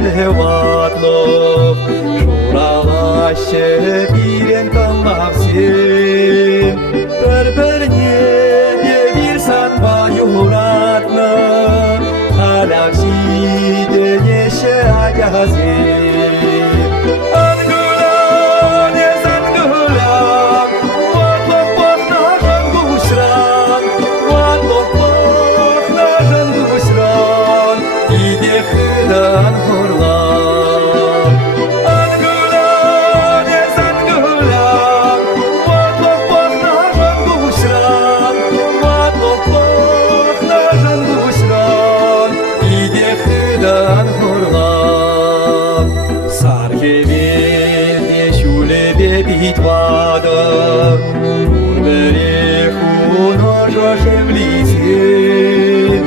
леватлов, журалаще бирен камапсен, бір-біріне бир санба юратны, халак жиде неше агазен. Битвада, урбере хуно жошем лице,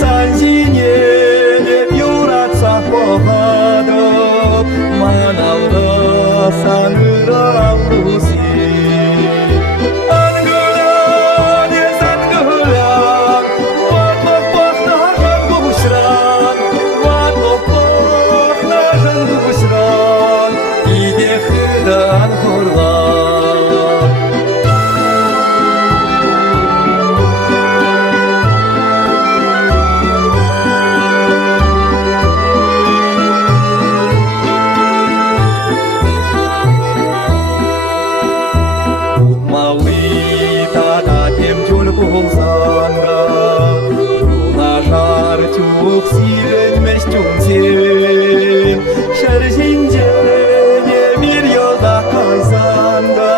санзине не пьюратся похада, маналда саныра луси. Сирен мерстюнсен, шәрзинде бір елда қайсанда,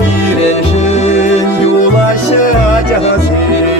біріншін юлашы ажасын.